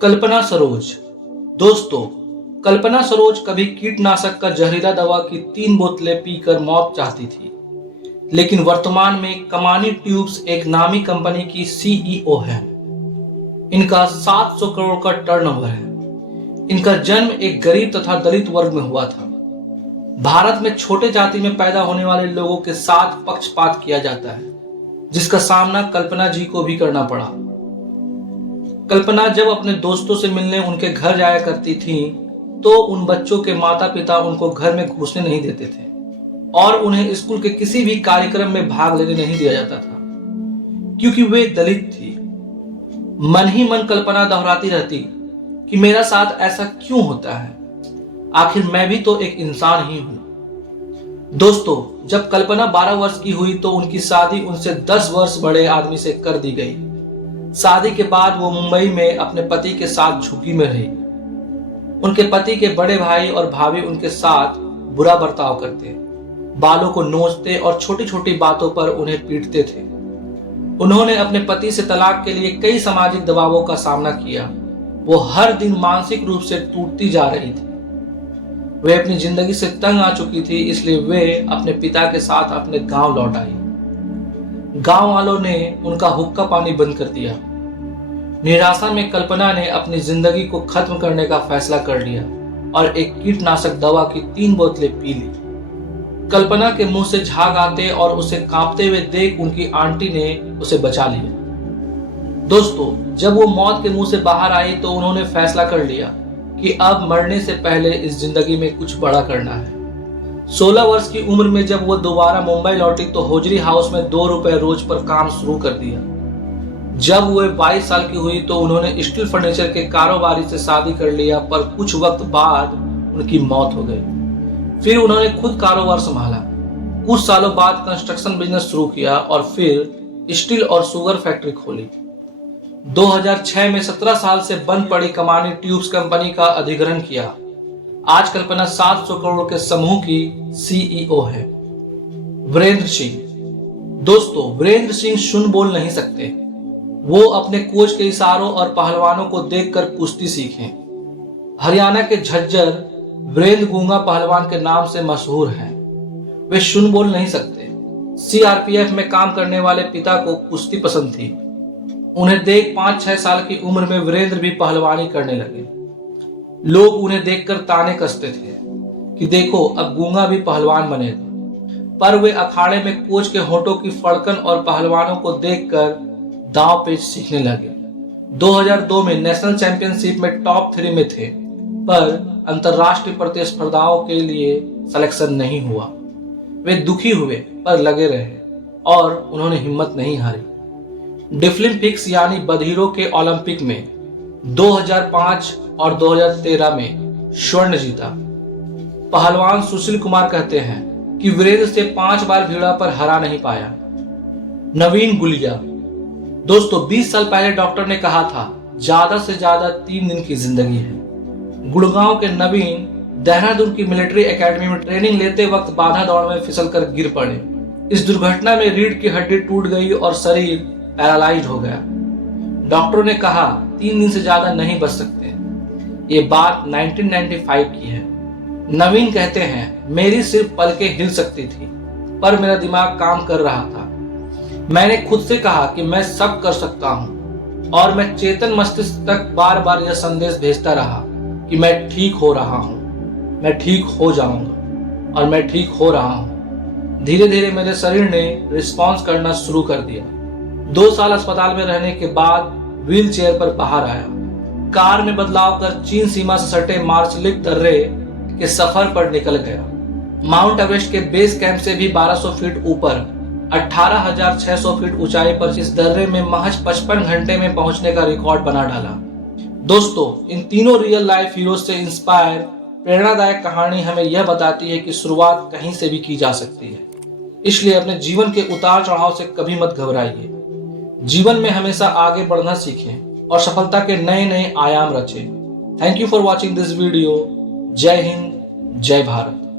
कल्पना सरोज। दोस्तों, कल्पना सरोज कभी कीटनाशक का जहरीला दवा की 3 बोतलें पीकर मौत चाहती थी, लेकिन वर्तमान में कमानी ट्यूब्स एक नामी कंपनी की सीईओ है। इनका 700 करोड़ का टर्नओवर है। इनका जन्म एक गरीब तथा दलित वर्ग में हुआ था। भारत में छोटे जाति में पैदा होने वाले लोगों के साथ पक्षपात किया जाता है, जिसका सामना कल्पना जी को भी करना पड़ा। कल्पना जब अपने दोस्तों से मिलने उनके घर जाया करती थी, तो उन बच्चों के माता पिता उनको घर में घुसने नहीं देते थे और उन्हें स्कूल के किसी भी कार्यक्रम में भाग लेने नहीं दिया जाता था, क्योंकि वे दलित थी। मन ही मन कल्पना दोहराती रहती कि मेरा साथ ऐसा क्यों होता है, आखिर मैं भी तो एक इंसान ही हूं। दोस्तों, जब कल्पना 12 वर्ष की हुई तो उनकी शादी उनसे 10 वर्ष बड़े आदमी से कर दी गई। शादी के बाद वो मुंबई में अपने पति के साथ झुग्गी में रही। उनके पति के बड़े भाई और भाभी उनके साथ बुरा बर्ताव करते, बालों को नोचते और छोटी छोटी बातों पर उन्हें पीटते थे। उन्होंने अपने पति से तलाक के लिए कई सामाजिक दबावों का सामना किया। वो हर दिन मानसिक रूप से टूटती जा रही थी। वे अपनी जिंदगी से तंग आ चुकी थी, इसलिए वे अपने पिता के साथ अपने गांव लौट आई। गांव वालों ने उनका हुक्का पानी बंद कर दिया। निराशा में कल्पना ने अपनी जिंदगी को खत्म करने का फैसला कर लिया और एक कीटनाशक दवा की 3 बोतलें पी ली। कल्पना के मुंह से झाग आते और उसे कांपते हुए देख उनकी आंटी ने उसे बचा लिया। दोस्तों, जब वो मौत के मुंह से बाहर आई तो उन्होंने फैसला कर लिया कि अब मरने से पहले इस जिंदगी में कुछ बड़ा करना है। 16 वर्ष की उम्र में जब वो दोबारा मुंबई लौटी तो होजरी हाउस में 2 रुपए रोज पर काम शुरू कर दिया। जब वो 22 साल की हुई तो उन्होंने स्टील फर्नीचर के कारोबारी से शादी कर लिया, पर कुछ वक्त बाद उनकी मौत हो गई। फिर उन्होंने खुद कारोबार संभाला। कुछ सालों बाद कंस्ट्रक्शन बिजनेस शुरू किया और फिर स्टील और शुगर फैक्ट्री खोली। 2006 में 17 साल से बंद पड़ी कमानी ट्यूब्स कंपनी का अधिग्रहण किया। आज कल्पना 700 करोड़ के समूह की सीईओ है। वीरेंद्र सिंह। दोस्तों, वीरेंद्र सिंह शून्य बोल नहीं सकते। वो अपने कोच के इशारों और पहलवानों को देखकर कुश्ती सीखे। हरियाणा के झज्जर वीरेंद्र गूंगा पहलवान के नाम से मशहूर हैं। वे शून्य बोल नहीं सकते। सीआरपीएफ में काम करने वाले पिता को कुश्ती पसंद थी। उन्हें देख 5-6 साल की उम्र में वीरेंद्र भी पहलवानी करने लगे। लोग उन्हें देखकर ताने कसते थे कि देखो, अब गूंगा भी पहलवान बनेगा। पर वे अखाड़े में कोच के होठों की फड़कन और पहलवानों को देखकर दांव पेच सीखने लगे। 2002 में नेशनल चैंपियनशिप में टॉप 3 में थे, पर अंतरराष्ट्रीय प्रतिस्पर्धाओं के लिए सिलेक्शन नहीं हुआ। वे दुखी हुए पर लगे रहे और उन्होंने हिम्मत नहीं हारी। डिफलिम्पिक्स यानी बधिरों के ओलंपिक में 2005 और 2013 में स्वर्ण जीता। पहलवान सुशील कुमार कहते हैं कि वीरेंद्र से 5 बार भिड़ा पर हरा नहीं पाया। नवीन गुलिया। दोस्तों, 20 साल पहले डॉक्टर ने कहा था ज्यादा से ज्यादा 3 दिन की जिंदगी है। गुड़गांव के नवीन देहरादून की मिलिट्री एकेडमी में ट्रेनिंग लेते वक्त बाधा दौड़ में फिसलकर गिर पड़े। इस दुर्घटना में रीढ़ की हड्डी टूट गई और शरीर पैरालाइज्ड हो गया। डॉक्टरों ने कहा 3 दिन से ज्यादा नहीं बच सकते। ये बात 1995 की है। नवीन कहते हैं, मेरी सिर्फ पलकें हिल सकती थी, पर मेरा दिमाग काम कर रहा था। मैंने खुद से कहा कि मैं सब कर सकता हूं और मैं चेतन मस्तिष्क तक बार बार यह संदेश भेजता रहा कि मैं ठीक हो रहा हूं, मैं ठीक हो जाऊंगा और मैं ठीक हो रहा हूं। धीरे धीरे मेरे शरीर ने रिस्पॉन्स करना शुरू कर दिया। 2 साल अस्पताल में रहने के बाद व्हील चेयर पर बाहर आया। कार में बदलाव कर चीन सीमा से सटे मार्शलिक दर्रे के सफर पर निकल गया। माउंट एवरेस्ट के बेस कैंप से भी 1200 फीट ऊपर 18,600 फीट ऊंचाई पर इस दर्रे में महज 55 घंटे में पहुंचने का रिकॉर्ड बना डाला। दोस्तों, इन तीनों रियल लाइफ हीरोज से इंस्पायर प्रेरणादायक कहानी हमें यह बताती है कि शुरुआत कहीं से भी की जा सकती है। इसलिए अपने जीवन के उतार चढ़ाव से कभी मत घबराइए। जीवन में हमेशा आगे बढ़ना सीखें और सफलता के नए नए आयाम रचें। Thank you for watching this video. जय हिंद, जय भारत।